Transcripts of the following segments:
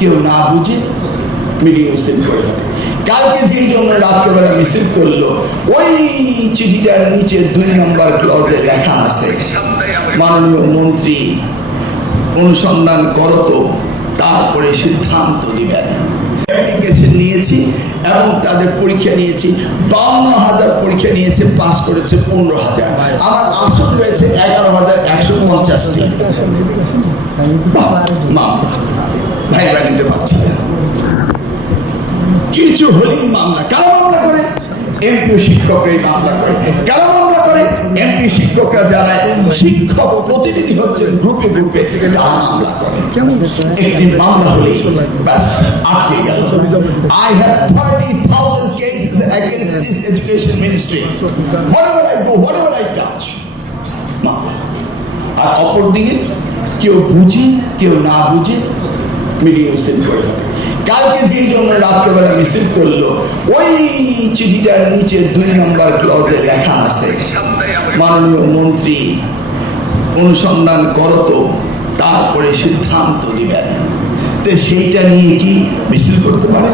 কেউ না বুঝে মিটিং মিছিল করে ফেলে। কালকে যেই জন্য রাত্রেবেলা মিছিল করলো, ওই চিঠিটার নিচে 2 নম্বর ক্লজে লেখা আছে, মাননীয় মন্ত্রী অনুসন্ধান করতো, তারপরে সিদ্ধান্ত দিবেন। অ্যাপ্লিকেশন নিয়েছি এবং তাদের পরীক্ষা নিয়েছি, 52,000 পরীক্ষা নিয়েছে, পাস করেছে 15,000। আমার আসন রয়েছে 11,150টি মামলা। ভাইবা নিতে পারছি না, কিছু হলেই মামলা। কারা মামলা করে? এমপি শিক্ষকরাই মামলা করে। কারা মামলা করে? এমপি শিক্ষকরা যারা শিক্ষক প্রতিনিধি হচ্ছেন গ্রুপে গ্রুপে, তারা মামলা করে। একটি মামলা হলেই ব্যাস আটকে গেল। I have 30,000 cases against this education ministry. Whatever I go, whatever I touch, মামলা। আর অপর দিকে কেউ বুঝে কেউ না বুঝে মিটিং মিছিল করে ফেলে। কালকে যেই জন্য রাত্রেবেলা মিছিল করলো, ওই চিঠিটার নিচে 2 নম্বর ক্লজে লেখা আছে, মাননীয় মন্ত্রী অনুসন্ধান করতো, তারপরে সিদ্ধান্ত দিবেন। তো সেইটা নিয়ে কি মিছিল করতে পারে?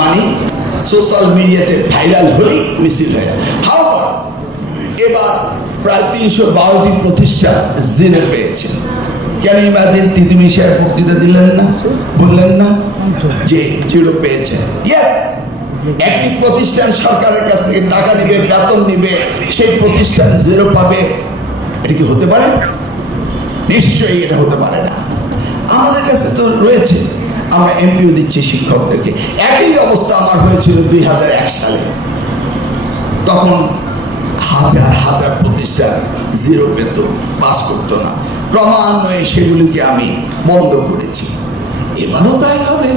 মানে সোশ্যাল মিডিয়াতে ভাইরাল হলেই মিছিল হয়। এবার প্রায় 312টি প্রতিষ্ঠান জেনে পেয়েছে। কেন ইমাজিন তিতুমি সাহেব বক্তৃতা দিলেন না, বললেন না যে 0 পেয়েছে? ইয়েস, একটি প্রতিষ্ঠান সরকারের কাছ থেকে টাকা নিবে, বেতন নিবে, সেই প্রতিষ্ঠান 0 পাবে। এটা কি হতে পারে? নিশ্চয়ই এটা হতে পারে না। আমাদের কাছে তো রয়েছে, আমরা এমপিও দিচ্ছি শিক্ষকদেরকে। একই অবস্থা আমার হয়েছিল 2001 সালে। তখন হাজার হাজার প্রতিষ্ঠান 0 পেত, পাস করতো না। ক্রমান্বয়ে সেগুলিকে আমি বন্ধ করেছি। এবারও তাই হবে।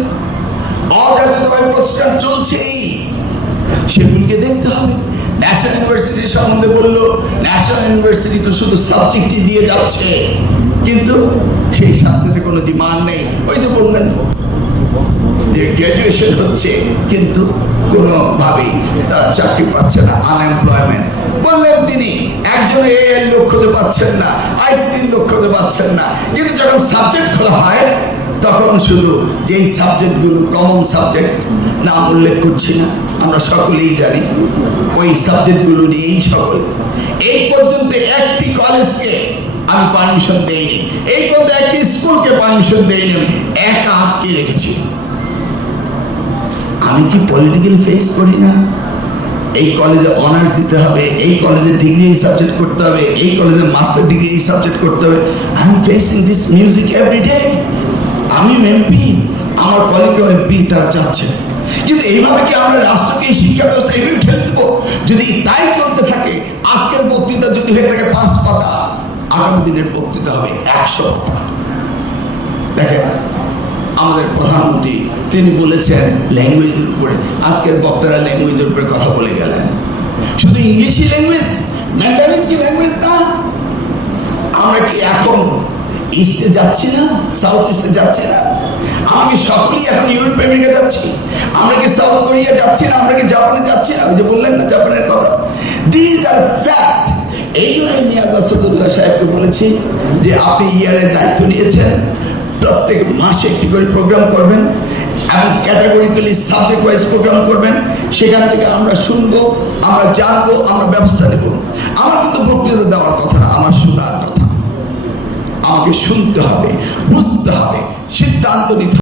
অজাচিতভাবে প্রতিষ্ঠান চলছেই, সেগুলিকে দেখতে হবে। ন্যাশনাল ইউনিভার্সিটি সম্বন্ধে বললো, ন্যাশনাল ইউনিভার্সিটি তো শুধু সাবজেক্টই দিয়ে যাচ্ছে, কিন্তু সেই সাবজেক্টে কোনো ডিমান্ড নেই। ওই যে বললেন যে গ্র্যাজুয়েশন হচ্ছে, কিন্তু কোনোভাবেই তারা চাকরি পাচ্ছে না, আনএমপ্লয়মেন্ট। বললেন তিনি একজন এর লোক খুঁজে পাচ্ছেন না, আইসিটির লোক খুঁজে পাচ্ছেন না, কিন্তু যখন সাবজেক্ট খোলা হয় তখন শুধু যেই সাবজেক্টগুলো কমন সাবজেক্ট, নাম উল্লেখ করছি না, আমরা সকলেই জানি, ওই সাবজেক্টগুলো নিয়েই সকলে। এই পর্যন্ত একটি কলেজকে আমি পারমিশন দেইনি, এই পর্যন্ত একটি স্কুলকে পারমিশন দেইনি, একা আটকে রেখেছি। আমি কি পলিটিক্যাল ফেস করি না? এই কলেজে অনার্স দিতে হবে, এই কলেজে ডিগ্রি এই সাবজেক্ট করতে হবে, এই কলেজে মাস্টার ডিগ্রি এই সাবজেক্ট করতে হবে। I am facing this music every day. আমি এমপি, আমার কলিগরাও এমপি, তারা চাচ্ছে। কিন্তু এইভাবে কি আমরা রাষ্ট্রকে শিক্ষা ব্যবস্থা এভাবে ঠেলে দেবো? যদি তাই চলতে থাকে, আজকের বক্তৃতা যদি হয়ে থাকে 5 পাতা, আগামী দিনের বক্তৃতা হবে 100 পাতা। দেখেন, আমাদের প্রধানমন্ত্রী তিনি বলেছেন ল্যাঙ্গুয়েজের উপরে, আজকের বক্তারা ল্যাঙ্গুয়েজের উপরে কথা বলে গেলেন। শুধু ইংলিশই ল্যাঙ্গুয়েজ, ম্যান্ডারিন কি ল্যাঙ্গুয়েজ না? আমরা কি এখন ইস্টে যাচ্ছি না, সাউথ ইস্টে যাচ্ছি না? আমরা কি সকলেই এখন ইউরোপ আমেরিকা যাচ্ছি? আমরা কি সাউথ কোরিয়া যাচ্ছি না? আমরা কি জাপানে যাচ্ছি না? ওই যে বললেন না জাপানের কথা। This are fact. এই জন্য মিয়াদ আসাদুল্লাহ সাহেবকে বলেছি যে আপনি ইয়ারের দায়িত্ব নিয়েছেন, প্রত্যেক মাসে একটি করে প্রোগ্রাম করবেন এবং ক্যাটাগরিক্যালি সাবজেক্ট ওয়াইজ প্রোগ্রাম করবেন। সেখান থেকে আমরা শুনবো, আমরা জানবো, আমরা ব্যবস্থা নেব। আমার কিন্তু বক্তৃতা দেওয়ার কথা না, আমার শোনার কথা। আমাকে শুনতে হবে, বুঝতে হবে, সিদ্ধান্ত নিতে হবে।